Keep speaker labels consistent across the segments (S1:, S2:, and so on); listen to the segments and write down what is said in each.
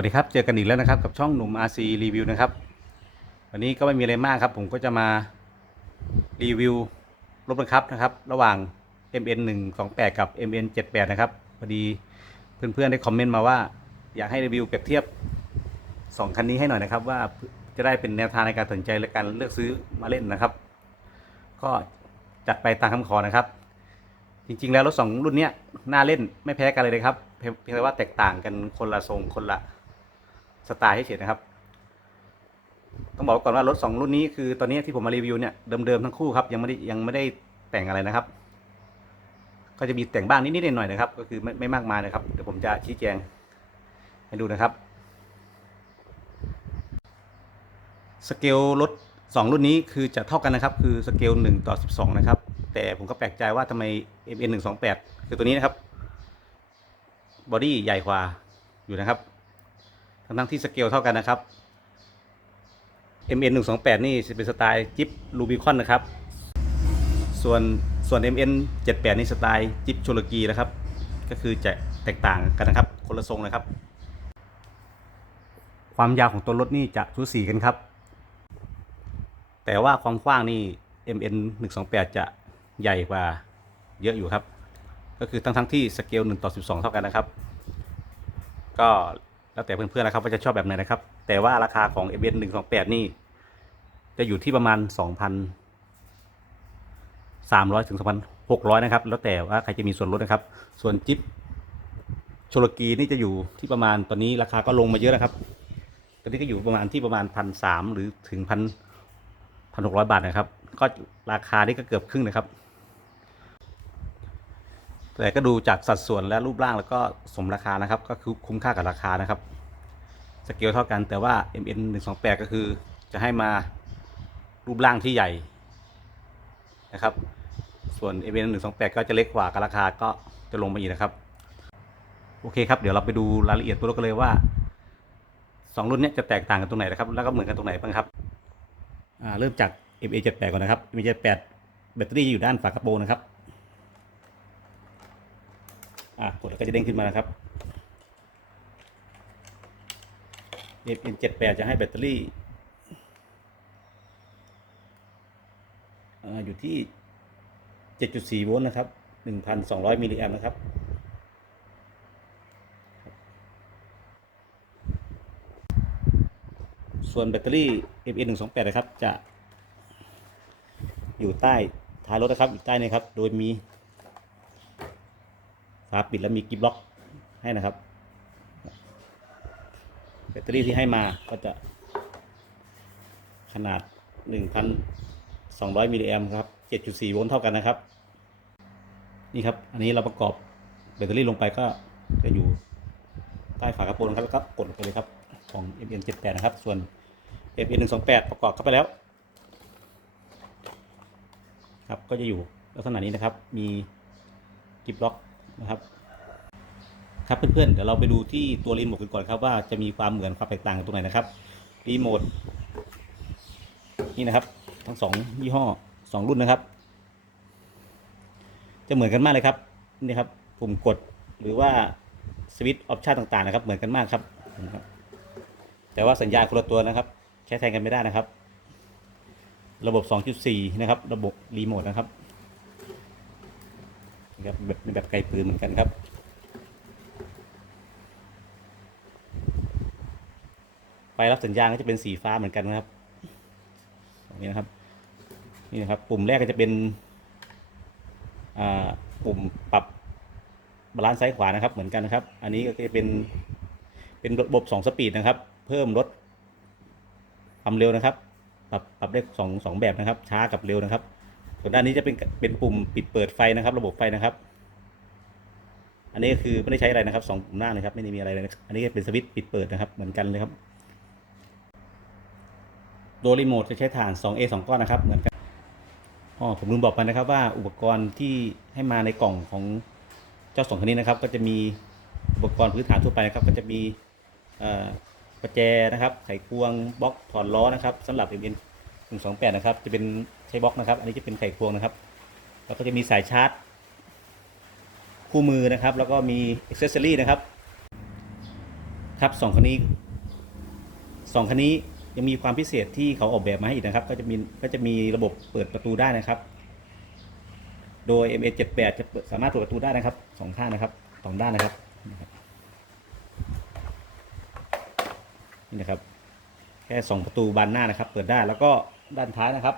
S1: สวัสดีครับ เจอกันอีกแล้วนะครับ กับช่องหนุ่ม RC รีวิวนะครับ วันนี้ก็ไม่มีอะไรมากครับ ผมก็จะมารีวิวรถบังคับนะครับ ระหว่าง MN 1 2 8กับ MN 7 8นะครับพอดีเพื่อนๆได้คอมเมนต์มาว่า อยากให้รีวิวเปรียบเทียบ 2 คันนี้ให้หน่อยนะครับ ว่าจะได้เป็นแนวทางในการตัดสินใจและการเลือกซื้อมาเล่นนะครับ ก็จัดไปตามคำขอนะครับ จริงๆแล้วรถสองรุ่นนี้น่าเล่นไม่แพ้กันเลยนะครับเพียงแต่ว่าแตกต่างกันคนละทรงคนละ สไตล์ให้เฉยนะครับ ต้องบอกก่อนว่ารถสองรุ่นนี้คือตอนนี้ที่ผมมารีวิวเนี่ยเดิมๆทั้งคู่ครับยังไม่ได้ยังไม่ได้แต่งอะไรนะครับ ก็จะมีแต่งบ้างนิดๆหน่อยๆนะครับ ก็คือไม่ไม่มากมายนะครับเดี๋ยวผมจะชี้แจงให้ดูนะครับสเกลรถสองรุ่นนี้คือจะเท่ากันนะครับ คือสเกล1ต่อ 12 นะครับ แต่ผมก็แปลกใจว่าทำไม MN 1 2 8คือตัวนี้นะครับบอดี้ใหญ่กว่าอยู่นะครับ ทั้งที่สเกลเท่ากันนะครับ MN 1 2 8นี่จะเป็นสไตล์จิ๊บลูบิคอนนะครับ ส่วนส่วน MN 7 8นี่สไตล์จิ๊บโชลกีนะครับ ก็คือจะแตกต่างกันนะครับ คนละทรงนะครับ ความยาวของตัวรถนี่จะสูสีกันครับ แต่ว่าความกว้างนี่ MN 128จะใหญ่กว่าเยอะอยู่ครับ ก็คือทั้งทั้งที่สเกล1ต่อ12 เท่ากันนะครับ ก็ แล้วแต่เพื่อนๆนะครับว่าจะชอบแบบไหนนะครับ แต่ว่าราคาของ MN 128นี่ จะอยู่ที่ประมาณ2,300ถึง2,600นะครับ แล้วแต่ว่าใครจะมีส่วนลดนะครับ ส่วนจิ๊บโชลกีนี่จะอยู่ที่ประมาณตอนนี้ราคาก็ลงมาเยอะนะครับ ตอนนี้ก็อยู่ประมาณที่ประมาณพันสามหรือถึงพันพันหกร้อยบาทนะครับ ก็ราคานี่ก็เกือบครึ่งนะครับ แต่ก็ดูจากสัดส่วนและรูปร่างแล้วก็สมราคานะครับ ก็คือคุ้มค่ากับราคานะครับสเกลเท่ากันแต่ว่า MN 1 2 8ก็คือจะให้มารูปร่างที่ใหญ่นะครับ ส่วน MN 1 2 8ก็จะเล็กกว่ากับราคาก็จะลงมาอีกนะครับ โอเคครับ เดี๋ยวเราไปดูรายละเอียดตัวรถกันเลยว่าสองรุ่นนี้จะแตกต่างกันตรงไหนนะครับ แล้วก็เหมือนกันตรงไหนบ้างครับเริ่มจาก MA78 ก่อนนะครับ MA78 แบตเตอรี่จะอยู่ด้านฝากระโปรงนะครับ อ่ากดแล้วก็จะเด้งขึ้นมานะครับ MA78 จะให้แบตเตอรี่ออยู่ที่ 7.4 โวลต์นะครับ 1,200 มิลลิแอมป์นะครับ ส่วนแบตเตอรี่ MN 1 2 8 นะครับ จะอยู่ใต้ท้ายรถนะครับ อยู่ใต้นี่ครับ โดยมี ฝาปิดและมีกิบล็อกให้นะครับแบตเตอรี่ที่ให้มาก็จะ ขนาด 1,200มิลลิแอมครับ 7.4 โวลต์เท่ากันนะครับ นี่ครับ อันนี้เราประกอบแบตเตอรี่ลงไปก็จะอยู่ใต้ฝากระโปรงครับแล้วก็กดลงไปเลยครับ ของ MN 78 นะครับ ส่วน MN 128 ประกอบเข้าไปแล้ว ครับก็จะอยู่ลักษณะนี้นะครับ มีกิบล็อก นะครับ ครับเพื่อนๆเดี๋ยวเราไปดูที่ตัวรีโมทกันก่อนครับว่าจะมีความเหมือนความแตกต่างกันตรงไหนนะครับรีโมทนี่นะครับ ทั้งสองยี่ห้อสองรุ่นนะครับ จะเหมือนกันมากเลยครับนี่ครับปุ่มกดหรือว่าสวิตช์ออปชันต่างๆนะครับ เหมือนกันมากครับ แต่ว่าสัญญาณคนละตัวนะครับ ใช้แทนกันไม่ได้นะครับ ระบบ 2.4 นะครับ ระบบรีโมทนะครับ แบบเป็นแบบไกลปืนเหมือนกันครับไฟรับสัญญาณก็จะเป็นสีฟ้าเหมือนกันนะครับตรงนี้นะครับนี่นะครับปุ่มแรกก็จะเป็นปุ่มปรับบาลานซ์ซ้ายขวานะครับ เหมือนกันนะครับ อันนี้ก็จะเป็นเป็นระบบ2สปีดนะครับ เพิ่มลดความเร็วนะครับ ปรับปรับได้สองสองแบบนะครับ ช้ากับเร็วนะครับ ส่วนด้านนี้จะเป็นเป็นปุ่มปิดเปิดไฟนะครับ ระบบไฟนะครับ อันนี้ก็คือไม่ได้ใช้อะไรนะครับสองปุ่มหน้าเลยครับ ไม่ได้มีอะไรเลยอันนี้เป็นสวิตช์ปิดเปิดนะครับ เหมือนกันเลยครับโดยรีโมทจะใช้ฐาน 2A 2 ก้อนนะครับ เหมือนกันอ๋อผมลืมบอกไปนะครับว่าอุปกรณ์ที่ให้มาในกล่องของเจ้าสองคันนี้นะครับ ก็จะมีอุปกรณ์พื้นฐานทั่วไปนะครับ ก็จะมีประแจนะครับ ไขควงบล็อกถอดล้อนะครับสำหรับ MN 128 นะครับ จะเป็น ใช้บล็อกนะครับ อันนี้จะเป็นไขควงนะครับ แล้วก็จะมีสายชาร์จ คู่มือนะครับ แล้วก็มีอ็อกเซสซอรี่นะครับ ครับสองคันนี้สองคันนี้ยังมีความพิเศษที่เขาออกแบบมาให้อีกนะครับ ก็จะมีก็จะมีระบบเปิดประตูได้นะครับ โดย MA78 จะเปิดสามารถเปิดประตูได้นะครับสองข้างนะครับสองด้านนะครับนี่นะครับนี่นะครับ แค่สองประตูบานหน้านะครับ เปิดได้แล้วก็ด้านท้ายนะครับ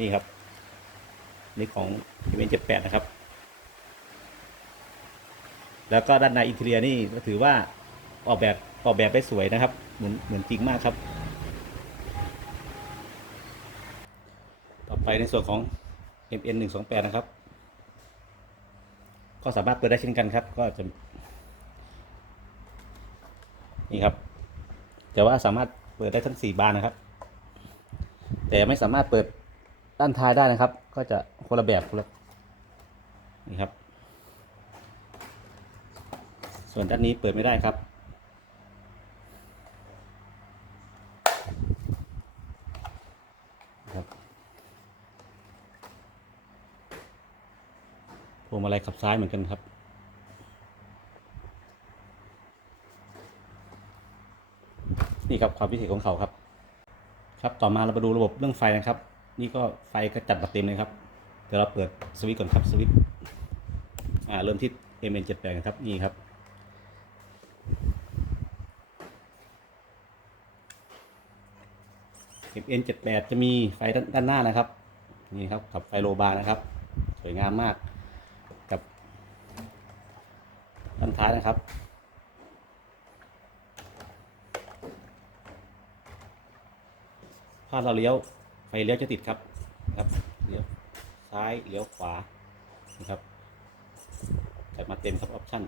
S1: นี่ครับ นี่ของ MA78 นะครับ แล้วก็ด้านในอินเทอร์เนียนี่ก็ถือว่าออกแบบออกแบบได้สวยนะครับ เหมือนเหมือนจริงมากครับ ต่อไปในส่วนของ MN 1 2 8นะครับ ก็สามารถเปิดได้เช่นกันครับ ก็จะ นี่ครับ แต่ว่าสามารถเปิดได้ทั้ง 4 บานนะครับ แต่ไม่สามารถเปิด ด้านท้ายได้นะครับ ก็จะคนละแบบคนละนี่ครับ ส่วนด้านนี้เปิดไม่ได้ครับ ครับพวงมาลัยขับซ้ายเหมือนกันครับนี่ครับความพิเศษของเขาครับ ครับต่อมาเรามาดูระบบเรื่องไฟนะครับ นี่ก็ไฟก็จัดมาเต็มเลยครับ เดี๋ยวเราเปิดสวิตช์ก่อนครับสวิตช์อ่าเริ่มที่ MN78 กันครับนี่ครับ FN78 จะมีไฟด้านด้านหน้านะครับ นี่ครับกับไฟโลบาร์นะครับ สวยงามมากกับด้านท้ายนะครับถ้าเราเลี้ยว ฟเลี้ยวจะติดครับนะครับเลี้ยวซ้ายเลี้ยวขวานะครับจัดมาเต็มครับออปชั่น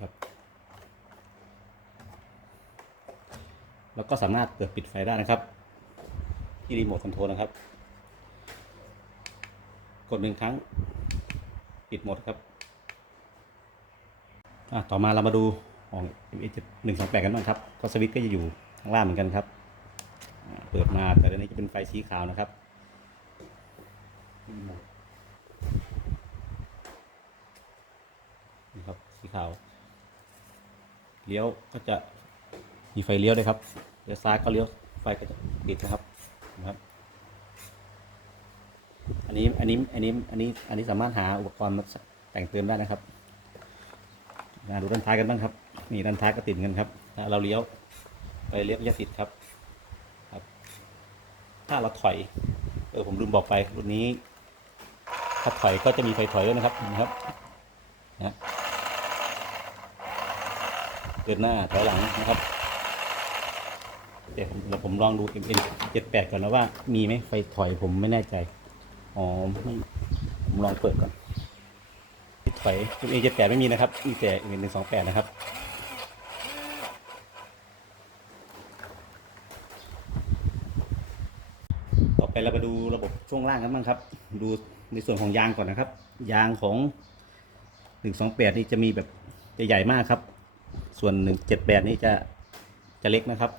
S1: ครับแล้วก็สามารถเปิดปิดไฟได้นะครับ ที่รีโมทคอนโทรลนะครับ กดหนึ่งครั้ง ปิดหมดครับต่อมาเรามาดูของ m 1 2 8กันบ้างครับ ก็สวิตช์ก็จะอยู่ข้างล่างเหมือนกันครับ เปิดมาแต่อันนี้จะเป็นไฟสีขาวนะครับนี่ครับสีขาว เลี้ยวก็จะมีไฟเลี้ยวด้วยครับ เลี้ยวซ้ายก็เลี้ยวไฟก็จะปิดนะครับ อั นนี้อันนี้อันนี้อันนี้อันนี้สามารถหาอุปกรณ์มาแต่งเติมได้นะครับมาดูด้านท้ายกันบ้างครับนี่ด้านท้ายก็ติดกันครับเราเลี้ยวไปเลี้ยวก็จะติดครับครับ ถ้าเราถอยเออผมลืมบอกไปรุ่นนี้ ถ้าถอยก็จะมีไฟถอยด้วยนะครับนะครับนะเดินหน้าถอยหลังนะครับเดี๋ยวผมเดี๋ยวผมลองดู MN 78ก่อนนะว่ามีไหมไฟถอยผมไม่แน่ใจ อ๋อไม่ผมลองเปิดก่อนถอย MN 78ไม่มีนะครับ มีแต่ MN 128นะครับต่อไปเราไปดูระบบช่วงล่างกันบ้างครับ ดูในส่วนของยางก่อนนะครับ ยางของ128นี่จะมีแบบจะใหญ่มากครับ ส่วน178นี่จะจะเล็กนะครับ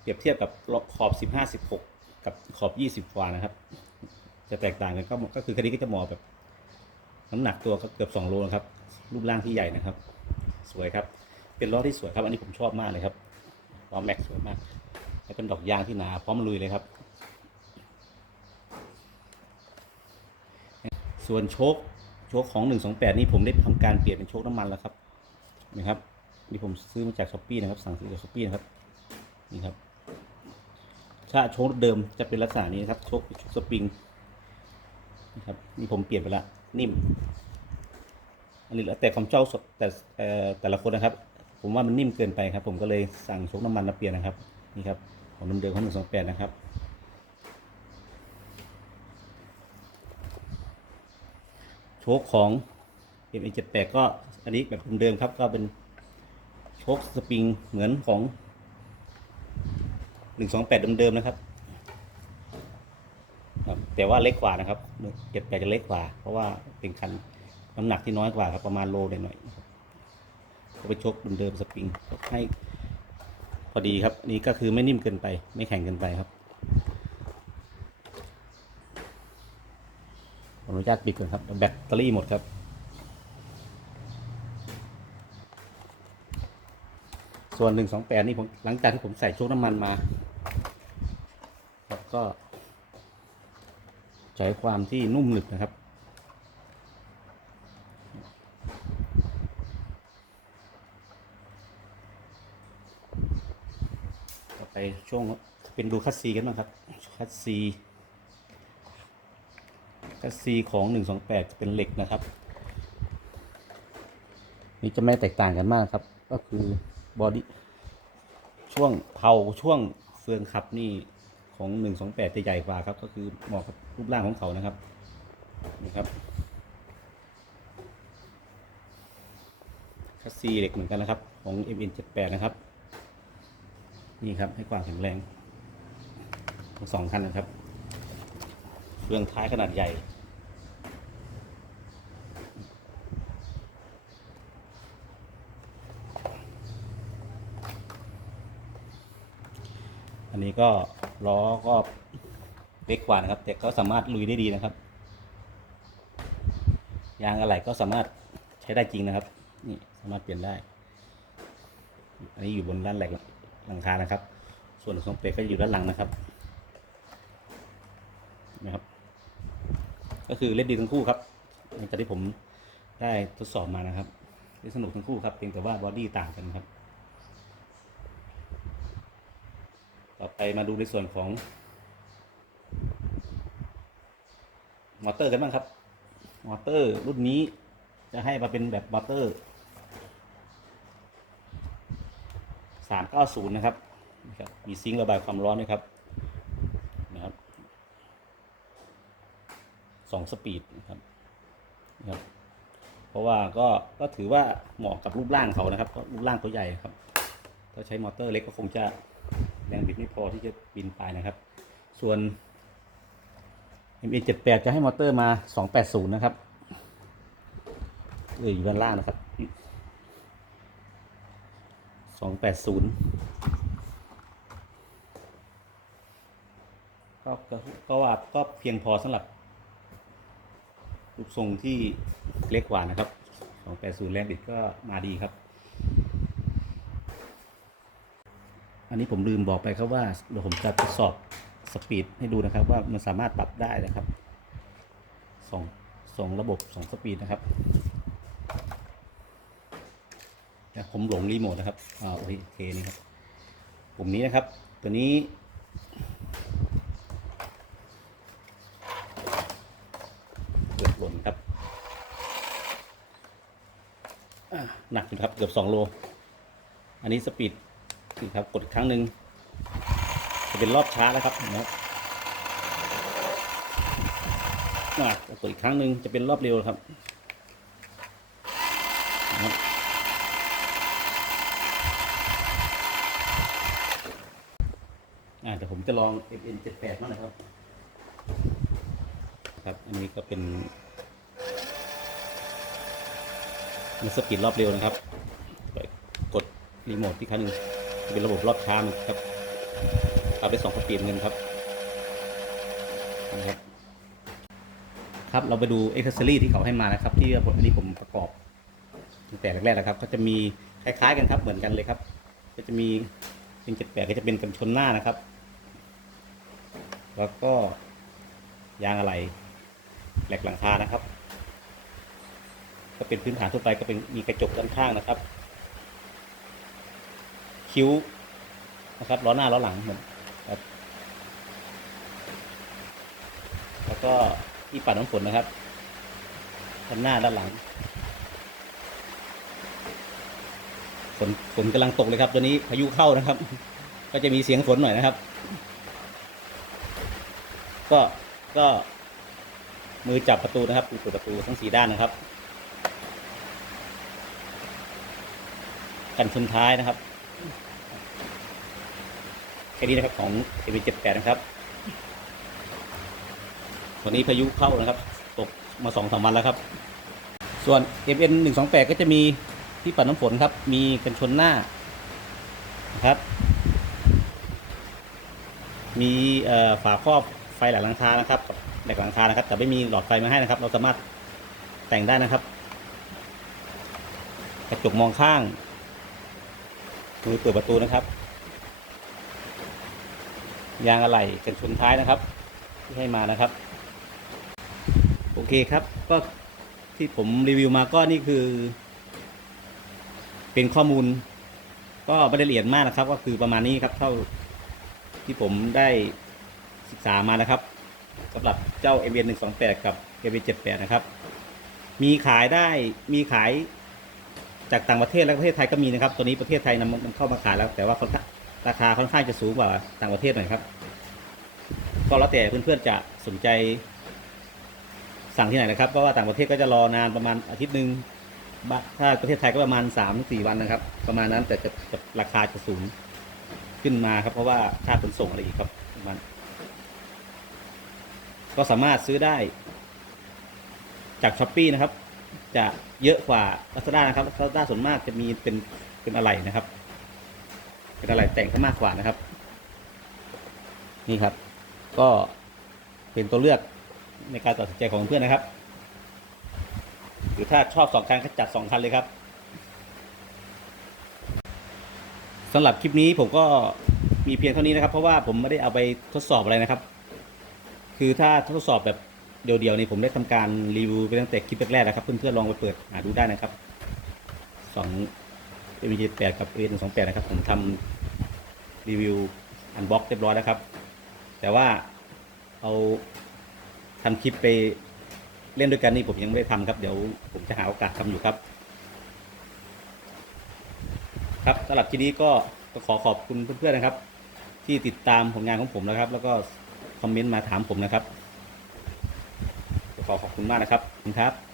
S1: เปรียบเทียบกับขอบ15 16กับขอบ20กว่านะครับ จะแตกต่างกันก็ก็คือคันนี้ก็จะหมาะแบบ น้ำหนักตัวก็เกือบ2โลนะครับ รูปร่างที่ใหญ่นะครับ สวยครับ เป็นล้อที่สวยครับ อันนี้ผมชอบมากเลยครับล้อแม็กสวยมาก และเป็นดอกยางที่หนาพร้อมลุยเลยครับ ส่วนโชคโชคของ 128 นี่ผมได้ทำการเปลี่ยนเป็นโชคน้ำมันแล้วครับนะครับนี่ผมซื้อมาจากช้อปปี้นะครับ สั่งซื้อจากช้อปปี้นะครับนี่ครับถ้าโชคเดิมจะเป็นลักษณะนี้นะครับโชคโชคสปริง นะครับนี่ผมเปลี่ยนไปละนิ่มอันนี้แล้วแต่ความชอบส่วนแต่เอ่อแต่ละคนนะครับ ผมว่ามันนิ่มเกินไปครับ ผมก็เลยสั่งโชคน้ำมันมาเปลี่ยนนะครับนี่ครับของเดิมๆของหนึ่งสองแปดนะครับโชคของ m อ7 8 ก็อันนี้แบบเดิมครับ ก็เป็นโชคสปริงเหมือนของหนึ่งสองแปดเดิมๆนะครับ แต่ว่าเล็กกว่านะครับเจ็ดแปดจะเล็กกว่า เพราะว่าเป็นคันน้ำหนักที่น้อยกว่าครับประมาณโลหน่อยๆก็ไปชกเดิมสปริงให้พอดีครับนนี้ก็คือไม่นิ่มเกินไป ไม่แข็งเกินไปครับขออนุญาตปิดก่อนครับ แบตเตอรี่หมดครับ ส่วนหนึ่งสองแปดนี่ผมหลังจากที่ผมใส่โชคน้ำมันมาครับก็ ใช้ความที่นุ่มหนึบนะครับ ต่อไปช่วงเป็นดูคัสซีกันบ้างครับ คัสซีคัสซีของ 128 จะเป็นเหล็กนะครับ นี่จะไม่แตกต่างกันมากครับ ก็คือบอดี้ช่วงเผาช่วงเฟืองขับนี่ ของ 128 จะใหญ่กว่าครับ ก็คือเหมาะกับรูปร่างของเขานะครับนี่ครับคัสซีเหล็กเหมือนกันนะครับ ของ MN78 นะครับ นี่ครับให้ความแข็งแรงทั้งสองคันนะครับเฟืองท้ายขนาดใหญ่อันนี้ก็ ล้อก็เล็กกว่านะครับ แต่ก็สามารถลุยได้ดีนะครับ ยางอะไหล่ก็สามารถใช้ได้จริงนะครับ นี่สามารถเปลี่ยนได้ อันนี้อยู่บนด้านแหลกหลังคานะครับ ส่วนของเปรกก็อยู่ด้านหลังนะครับนะครับ ก็คือเล่นดีทั้งคู่ครับจากที่ผมได้ทดสอบมานะครับเล่นสนุกทั้งคู่ครับเพียงแต่ว่าบอดี้ต่างกันครับ ต่อไปมาดูในส่วนของมอเตอร์กันบ้างครับ มอเตอร์รุ่นนี้จะให้มาเป็นแบบมอเตอร์ 390 นะครับนะครับ มีซิงค์ระบายความร้อนด้วยครับ นะครับสองสปีดนะครับนะครับ เพราะว่าก็ก็ถือว่าเหมาะกับรูปร่างเขานะครับเพราะรูปร่างเขาใหญ่ครับ ถ้าใช้มอเตอร์เล็กก็คงจะ แรงบิดไม่พอที่จะบินไปนะครับ ส่วน MA78 จะให้มอเตอร์มา 280 นะครับเลยอยู่ด้านล่างนะครับ 280 ก็ก็ก็ว่าก็เพียงพอสำหรับรูปทรงที่เล็กกว่านะครับ 280 แรงบิดก็มาดีครับ อันนี้ผมลืมบอกไปครับว่าเดี๋ยวผมจะทดสอบสปีดให้ดูนะครับว่ามันสามารถปรับได้นะครับสองสองระบบสองสปีดนะครับแต่ผมหลงรีโมทนะครับอ่าโอเคนี่ครับปุ่มนี้นะครับ ตัวนี้ เกือบหล่นครับอ่าหนักอยู่ครับเกือบสองโล อันนี้สปีด นี่ครับกดอีกครั้งหนึ่งจะเป็นรอบช้าแล้วครับนะครับกดอีกครั้งหนึ่งจะเป็นรอบเร็วครับนะครับอ่าเดี๋ยวผมจะลอง FN 78มั่งนะครับ ครับ อันนี้ก็เป็นมันสปีดรอบเร็วนะครับ กดรีโมทที่ครั้งหนึ่ง เป็นระบบรอบช้านะครับปรับได้สองสปีดเงินครับนะครับ ครับเราไปดูเอ็กซ์เซอรี่ที่เขาให้มานะครับ ที่อันนี้ผมประกอบตั้งแต่แรกๆแล้วครับ ก็จะมีคล้ายๆกันครับเหมือนกันเลยครับ ก็จะมีเป็นเจ็ดแปดก็จะเป็นกันชนหน้านะครับ แล้วก็ยางอะไรแหลกหลังคานะครับ ก็เป็นพื้นฐานทั่วไปก็เป็นมีกระจกด้านข้างนะครับ คิ้วนะครับล้อหน้าล้อหลังเหมือนครับ แล้วก็ที่ปัดน้ำฝนนะครับด้านหน้าด้านหลังฝนฝนกำลังตกเลยครับ ตัวนี้พายุเข้านะครับ ก็จะมีเสียงฝนหน่อยนะครับ ก็ก็มือจับประตูนะครับเปิดประตูทั้งสี่ด้านนะครับ กันชนท้ายนะครับ ค่นี้นะครับของ m อ7 8นะครับวันนี้พายุเข้านะครับ ตกมาสองสามวันแล้วครับ ส่วน MN 1 2 8ก็จะมีที่ปัดน้ำฝนครับ มีกันชนหน้านะครับ มีฝาครอบไฟหลังหลังคานะครับหลกหลังคานะครับ แต่ไม่มีหลอดไฟมาให้นะครับ เราสามารถแต่งได้นะครับ กระจกมองข้างมือเปิดประตูนะครับ ยางอะไหล่กันชนท้ายนะครับ ที่ให้มานะครับ โอเคครับ ก็ที่ผมรีวิวมาก็นี่คือ เป็นข้อมูล ก็ไม่ได้ละเอียดมากนะครับ ก็คือประมาณนี้ครับ เท่าที่ผมได้ศึกษามานะครับสำหรับเจ้า m 1 2 8 กับ m 1 7 8นะครับ มีขายได้มีขายจากต่างประเทศและประเทศไทยก็มีนะครับ ตัวนี้ประเทศไทยนำนเข้ามาขายแล้ว แต่ว่าค่อนข้าง ราคาค่อนข้างจะสูงกว่าต่างประเทศหน่อยครับ ก็แล้วแต่เพื่อนๆจะสนใจ สั่งที่ไหนนะครับ เพราะว่าต่างประเทศก็จะรอนานประมาณอาทิตย์หนึ่งถ้าประเทศไทยก็ประมาณ3าถึงสวันนะครับ ประมาณนั้นแต่จะจะราคาจะสูงขึ้นมาครับ เพราะว่าค่าขนส่งอะไรอีกครับมาณก็สามารถซื้อได้ จากช้อปปีนะครับ จะเยอะกว่า Lazada นะครับ Lazada ส่วนมากจะมีเป็นเป็นอะไรนะครับ เป็นอะไรแต่งข้ามากกว่านะครับ นี่ครับ ก็เป็นตัวเลือกในการตัดสินใจของเพื่อนนะครับ หรือถ้าชอบสองคันก็จัดสองคันเลยครับสำหรับคลิปนี้ผมก็มีเพียงเท่านี้นะครับ เพราะว่าผมไม่ได้เอาไปทดสอบอะไรนะครับ คือถ้าทดสอบแบบเดียวๆนี่ผมได้ทำการรีวิวไปตั้งแต่คลิปแรกๆแล้วครับ เพื่อนๆลองไปเปิดหาดูได้นะครับสอง เอ็มจีแปดกับเอ็นสองแปดนะครับ ผมทำรีวิวอันบ็อกเรียบร้อยแล้วครับ แต่ว่าเอาทำคลิปไปเล่นด้วยกันนี่ผมยังไม่ได้ทำครับ เดี๋ยวผมจะหาโอกาสทำอยู่ครับ ครับสำหรับทีนี้ก็ขอขอบคุณเพื่อนๆนะครับ ที่ติดตามผลงานของผมนะครับ แล้วก็คอมเมนต์มาถามผมนะครับ ขอขอบคุณมากนะครับขอบคุณครับ